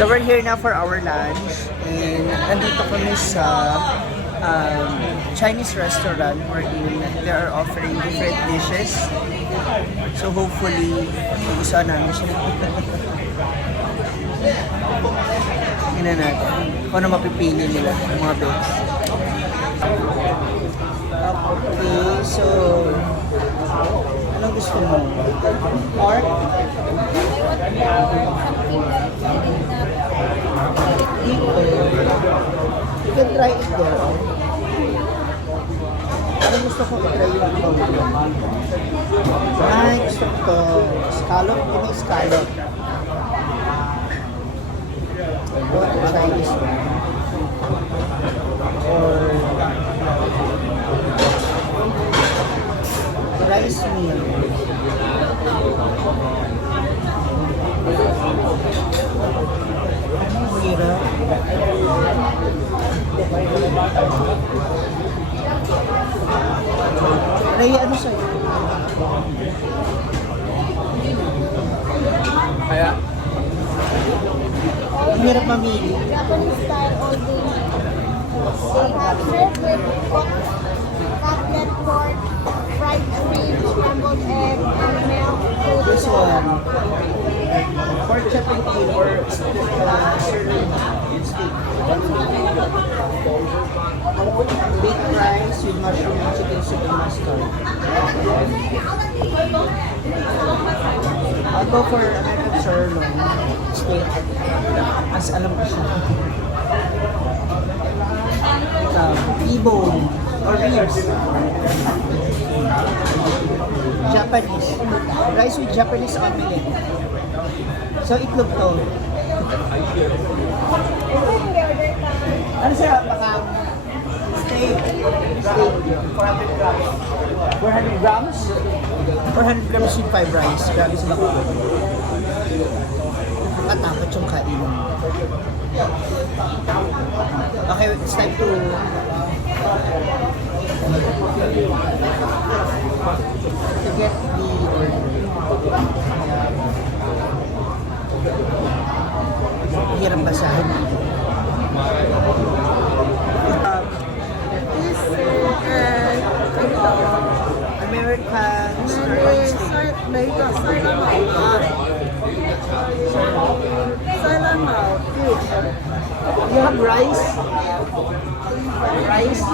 So we're here now for our lunch and nandito kami sa Chinese restaurant wherein they are offering different dishes. So hopefully, magustuhan namin siya. Tingnan natin kung ano mapipili nila, yung mga beds. Okay, so anong gusto mo? Pork? Dito. You can try it there. Ano gusto ko i-try yung bawang? Ay, gusto ko to. Scallop? Yung may scallop. I want to try this one. Or rice meal. Ang hirap. Ray, ano sa'yo? Kaya? Ang hirap mamili. Japanese style all day. They have shrimp with cutlet pork, fried shrimp, scrambled egg, and milk. This one. Pork chop and tea or sirloin steak. Baked rice with mushroom and chicken soup and mustard. I'll go for American sirloin steak. As alam ko siya. T-bone or ribs. Japanese. Rice with Japanese omelette. So, itlog to. Ano siya? Baka steak. Steak. 400 grams. 400 grams? 400 grams with 5 rice. Grabe sila ko. Nakatakot yung kain. Okay, it's time to get the order. Hirap basahin. American sirloin steak. You have rice? Rice?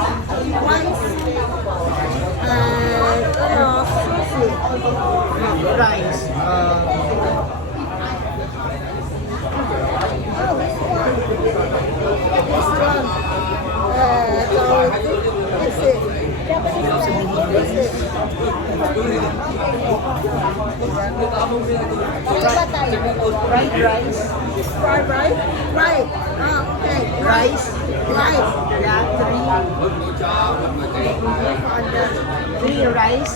Rice. Fried rice. Fried rice? Right. Okay. Rice. Rice. Yeah, three rice.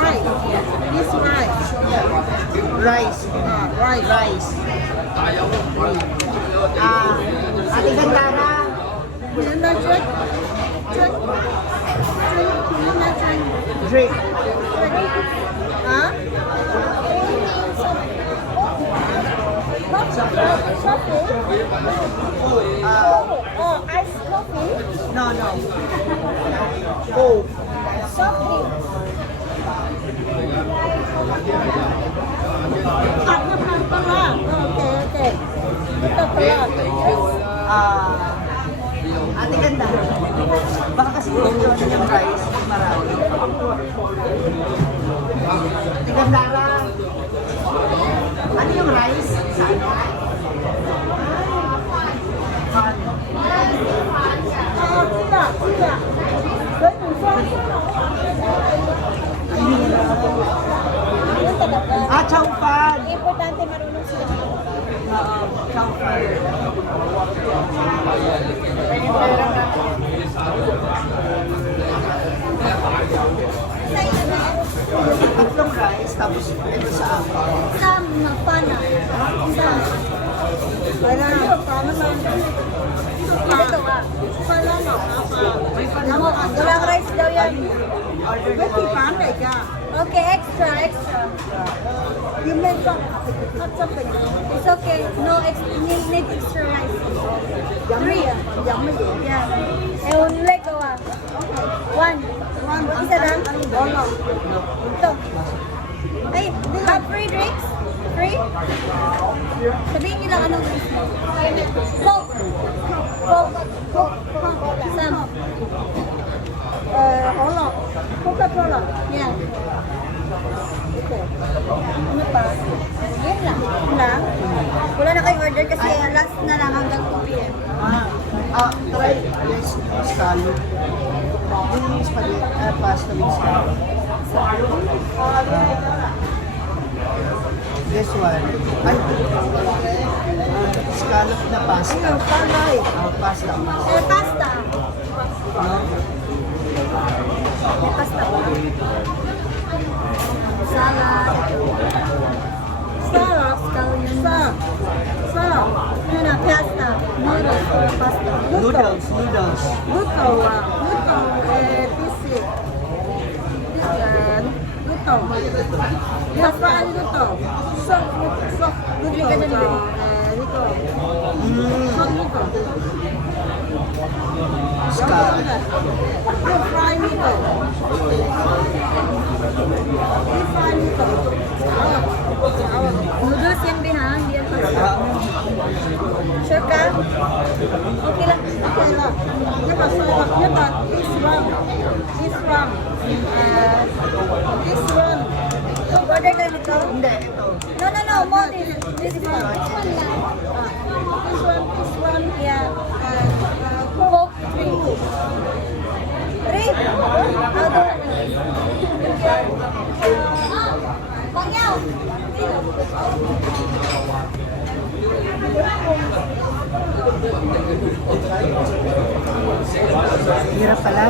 Right. This rice. Rice. Rice. Rice. Ate Gandara. Drink. Huh? Coffee? Oh, iced coffee? No. Oh. Soft drink. Okay. Ito pala. Ate Ganda. Baka kasi yung rice, marami. Ate Gandara. Ano yung rice? Chow fan. Importante marunong sila. Chow fan. Tatlong rice, tapos ito sa akin. Sam na pana. Sam. Wala. Paano man? Ito ah. Wala na. Walang rice daw yan. Order na. Okay, extra. You make some, not something. It's okay. No, need extra rice. Three. Yummy. Yeah. And one leg go ah. One. Isa lang? Ito. Ay, have free drinks? Free? Sabihin niyo lang anong drinks mo. Coke. Some. Cola. Coca-Cola. Yeah. Okay. Ano pa? Yan lang. Wala na kayong order kasi last na lang hanggang 2 p.m. Try, yes, scallop. Yung spaghetti, pasta with scallop. This one. Ay, scallop na pasta. Pasta. Pasta. No? May pasta ba? Salad. Ano na, pasta. Noodles or pasta? Noodles. Luto. Pisik. Luto. Pasaan luto. Sok. Luto. Luto. Sok luto. Scallop. Deep fry luto. Noodles yan bihan, hindi yan pasta. Sure ka? Okay lang. This one. Order ka nito? Hindi, ito. No. More this one. This one. Yeah. Coke 3. 3? How do? Pangyaw. Hirap pala.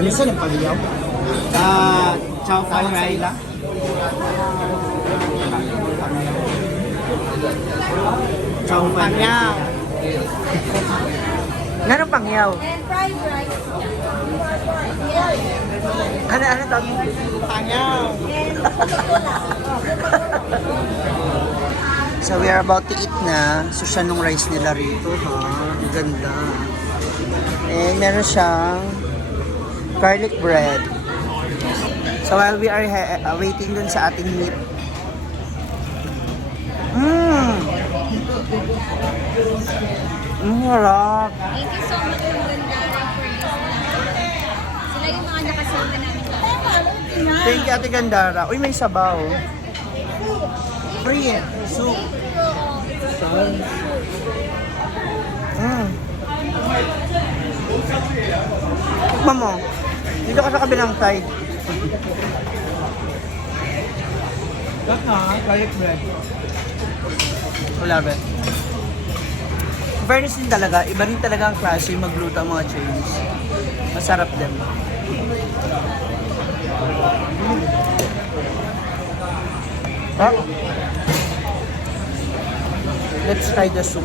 Ano sa yung pagyaw? Chow fan rice. Chow fan rice. Ano pangyaw? And fried rice. Ano tawag? Pangyaw. And Coca-Cola. So we are about to eat na. So siya nung rice nila rito ha. Ang ganda. And meron siyang garlic bread. So while we are waiting dun sa ating meat. Ang harap. Thank you so much for Gandara for this live. Sila yung mga nakasama namin. Thank you Ate Gandara. Uy, may sabaw. Free soup. Tikman mo. Dito ka sa kabilang side. Got na, garlic bread. Wala ba? Fairness din talaga, iba rin talaga ang klase yung magluto ang mga chains. Masarap din. Let's try the soup.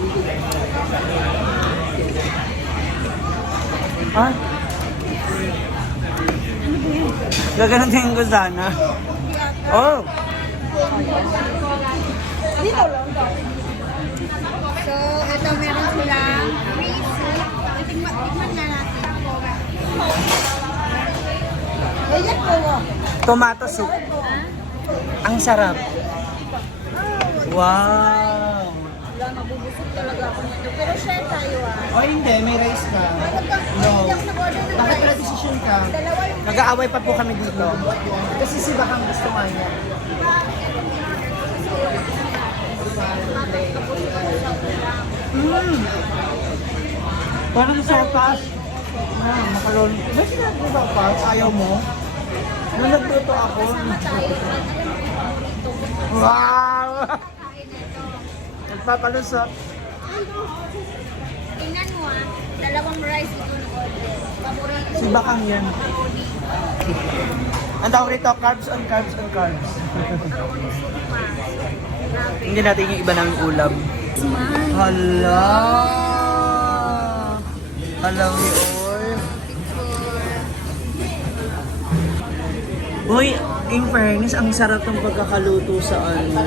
Gaganon tingin ko sana. Oh! So, ito meron silang free soup. Tikman na natin. Tomato soup. Ang sarap. Wow! Wala, mabubusog talaga ako nito. Pero share tayo O hindi, may rice ka. No. Bakit pala decision ka? Nag-aaway pa po kami dito. Kasi si Bakang gusto nga niya. Parang sa pas. Makalon. Ba't sinabi ba pas? Ayaw mo? Nung nagluto ako. Wow! Nagpapalusot. Tingnan mo dalawang rice ito na-order. Paborito. Si Bakang yan. Ang tawag rito, carbs on carbs on carbs. Hindi natin yung iba naming ulam. Hala! Alam ni Oy. Uy, in fairness, ang sarap ng pagkakaluto sa ano,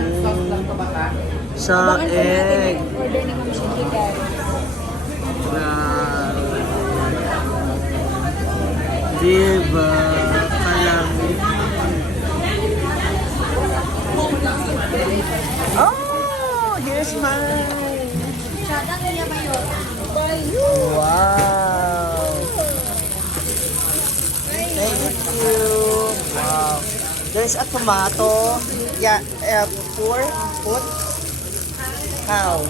sa egg. Order ni Ma'am Shinji, guys. Wow. Diba? Kalamig. Oh, here's mine. Sadang niya ba yun? Wow. Thank you. Wow. There's a tomato. Yeah, put. How?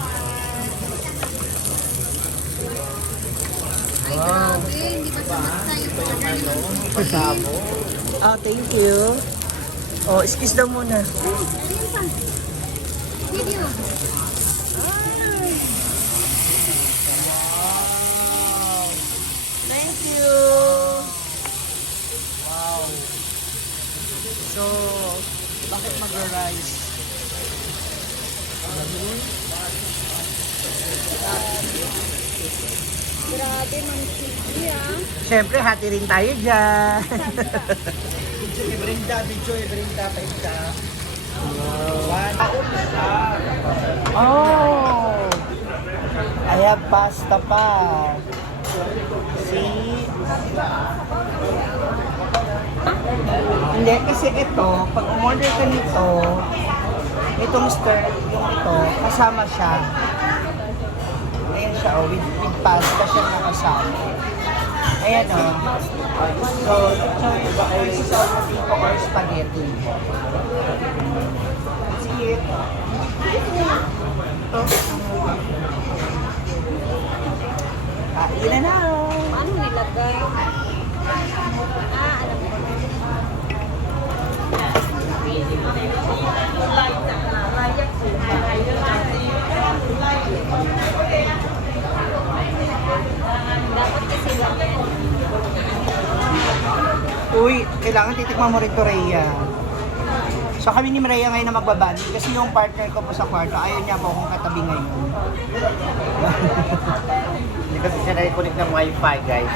Ay, grabe. Hindi ba basta yung order ni Ma'am Shinji? Oh, thank you. Oh, excuse daw muna. Video. Thank you. Wow. So, bakit mag-rice? Grabe, Ma'am Shinji, ah. Siyempre, hati rin tayo dyan. Ibrinda, paita. Oh! I have pasta pa. See? Hindi, kasi ito, pag umorder ka nito, itong stir, yung ito, kasama siya. Ayan siya, oh, with pasta siya nakasama. Ayan, oh. So, this is alternative or spaghetti. See it? Ito. Kain na. Ano nilagay? Ah, alam ko. Dapat kasi laman. Uy, kailangan titikman mo rin to, Rhea. So kami ni Rhea ngayon na magbabanding kasi yung partner ko po sa kwarto, ayaw niya po akong katabi ngayon. Hindi kasi siya na-connect ng wifi, guys.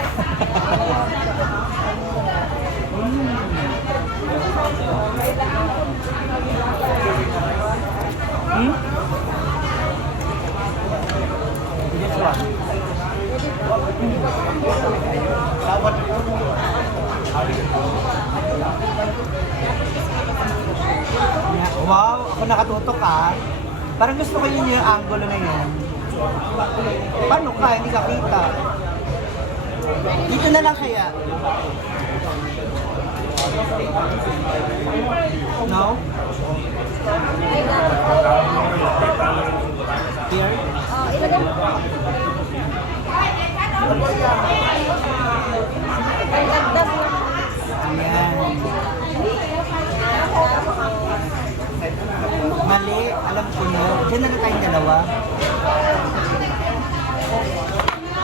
Hmm? This one. Dapat Wow, ako nakatutok ah. Parang gusto ko yun yung angulo na yun. Paano ka? Hindi ka kita. Dito na lang kaya. No? Here? Oh, ilagay mo. Ang dagdag mo. Ayan. Mali, alam ko na. Diyan na lang tayong dalawa.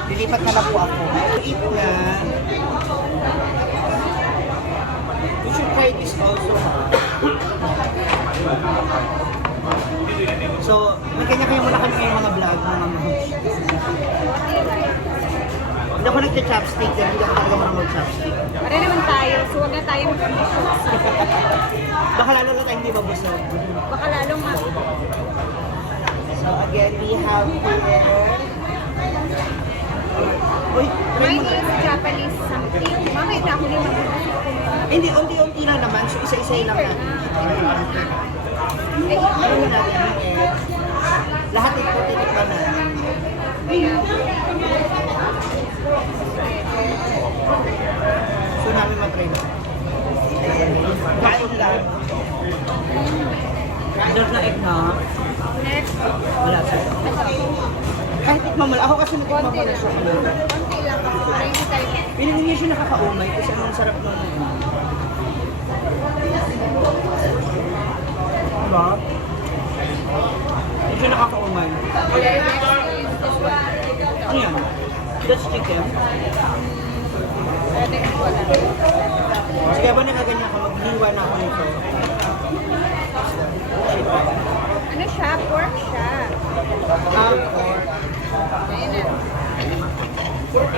Lilipat na lang po ako. Eat na. You should try this also. So, may kanya-kanya muna kami ngayong mga vlog, mga mahush. Hindi ako nagcha-chopstick, hindi ako talaga marunong mag-chopstick. Pare naman tayo, so huwag na tayo mag-shots. Baka lalo na tayo hindi mabusog. Baka lalong So again, we have here... Uy, try Mine mo. is Japanese something. Mamaya na ako na Hindi, unti-unti lang naman. So isa-isa lang natin. Eh, Ano mo natin? Lahat ito tinikman na. So namin matry na. Kain lang. Dort na egg na. next, Wala siya. Kahit tikman mo lang. Ako kasi natikman konti ko na lang. siya. Konti lang. Para hindi tayo. Piling niya siya nakakaumay kasi ang sarap ng diba? Hindi siya nakakaumay. Next is this one. Ano yan? That's chicken. Next wala. Kasi kaya ba nakaganyan ka, magliwa na ako nito. Chicken. Ano siya? Pork siya. Pork. Ayun na. Pork.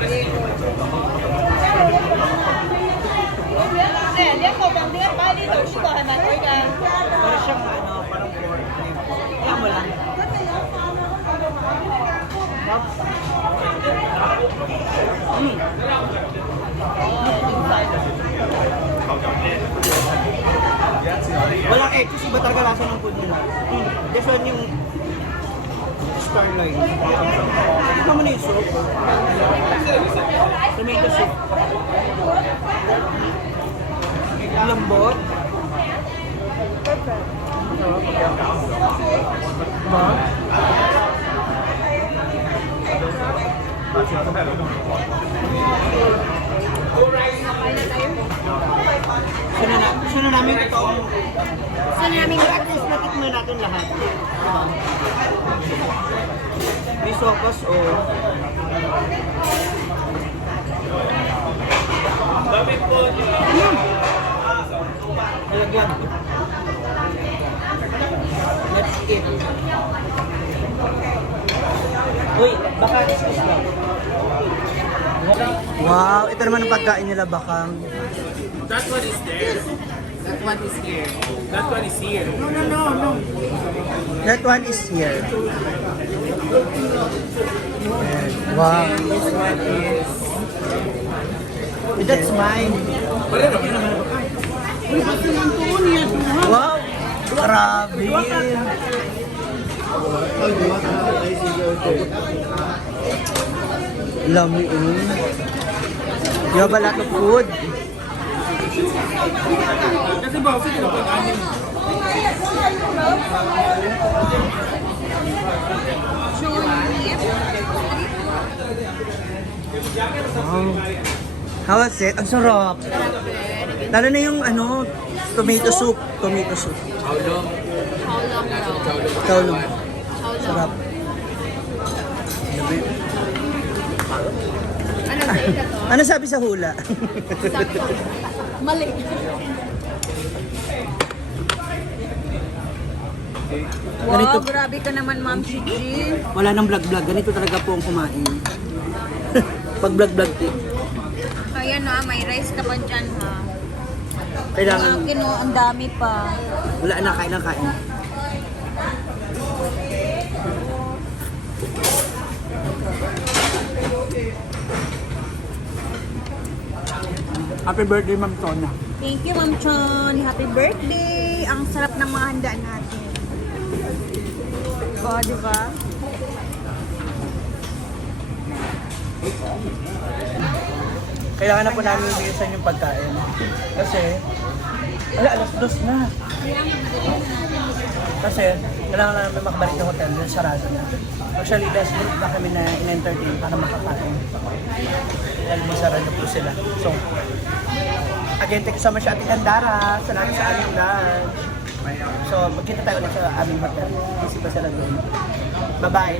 Para siyang ano, parang pork. Kaya mo lang. Walang excess, iba talaga lasa ng food nila. This one yung starline. Ito mo na yung soup. Tomato soup. Lambot. Gusto na namin itong at least natikman natin lahat. Diba? May sopas o Halagyan. Let's skip. Uy, baka discuss lang. Wow, ito naman ang pagkain nila bakang. That one is there. That one is here. That one is here. No. That one is here. Wow. This one is... That's mine. Wow. Grabe. Lami You have a lot of food. Kasi ba, kasi pinapag-anin. Wow. How was it? Ang sarap. Lalo na yung ano, tomato soup. Tomato soup. Kaulong. Sarap. Ano sabi sa hula? Mali. Wow, Ganito. grabe ka naman, Ma'am Gigi. Wala nang vlog-vlog. Ganito talaga po ang kumain. Pag vlog-vlog po. Ayan na, may rice ka pa dyan, ha? Kailangan, Ang kino, ang dami pa. wala na, kain na kain. Happy birthday, Ma'am Tona. Thank you, Ma'am Chon. Happy birthday! Ang sarap ng mga handa natin. O, di ba? Kailangan na po namin bilisan yung pagkain. Kasi, alas 2 na. Kasi, kailangan na namin makabalik ng hotel dahil sarado na. Actually, last group na kami na in-entertain para makakain. Dahil masarado po sila. So, again, thank you so much, Ate Gandara. Salamat sa aming lunch. So, magkita tayo ulit sa aming hotel. Busy pa sila doon. Bye-bye.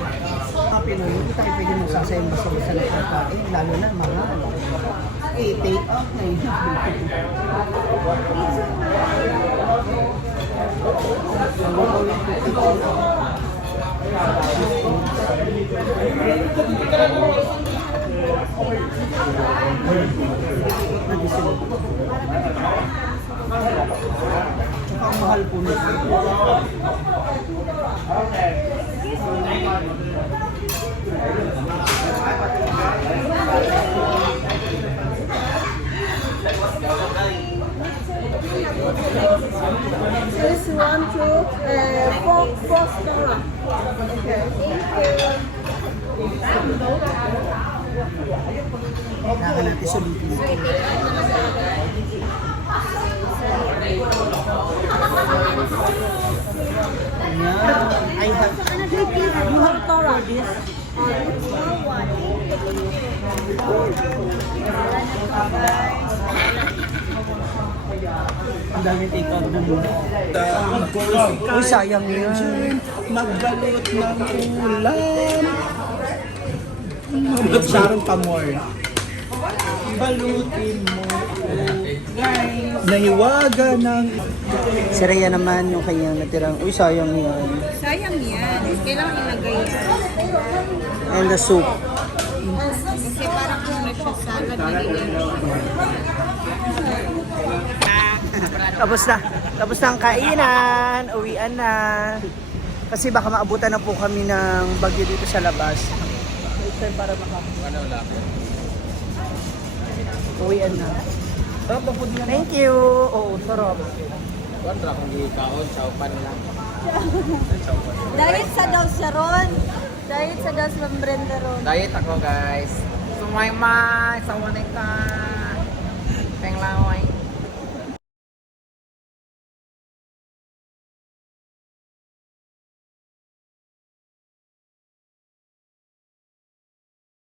Happy New Year. Hindi tayo pwede magsasayang basta-basta na pagkain. Lalo na mahal. Eh, take off na yun. Tsaka ang mahal po nito. This one, two, four star. Okay. Kailangan natin sulitin. I have... You have Torah. Ang dami take out na doon. Uy, sayang yan. Magbalot ng ulan. Sharon Pamor. Balutin mo. Guys. Nahiwaga ng... Si Rhea naman yung kanyang natirang. Uy, sayang yan. Sayang yan. Kailangan ilagay yan. And the soup. Kasi parang ano siya salad na Tapos na. Tapos na ang kainan. Uwian na. Kasi baka maabutan na po kami ng bagyo dito sa labas. Wait time para uwian na. Sarap ang food Thank you. Oo, sarap. Diet sa daw siya ron. Diet sa daw sa Brenda ron. Diet ako guys. Sumay ma, sa wanay ka. Penglaway.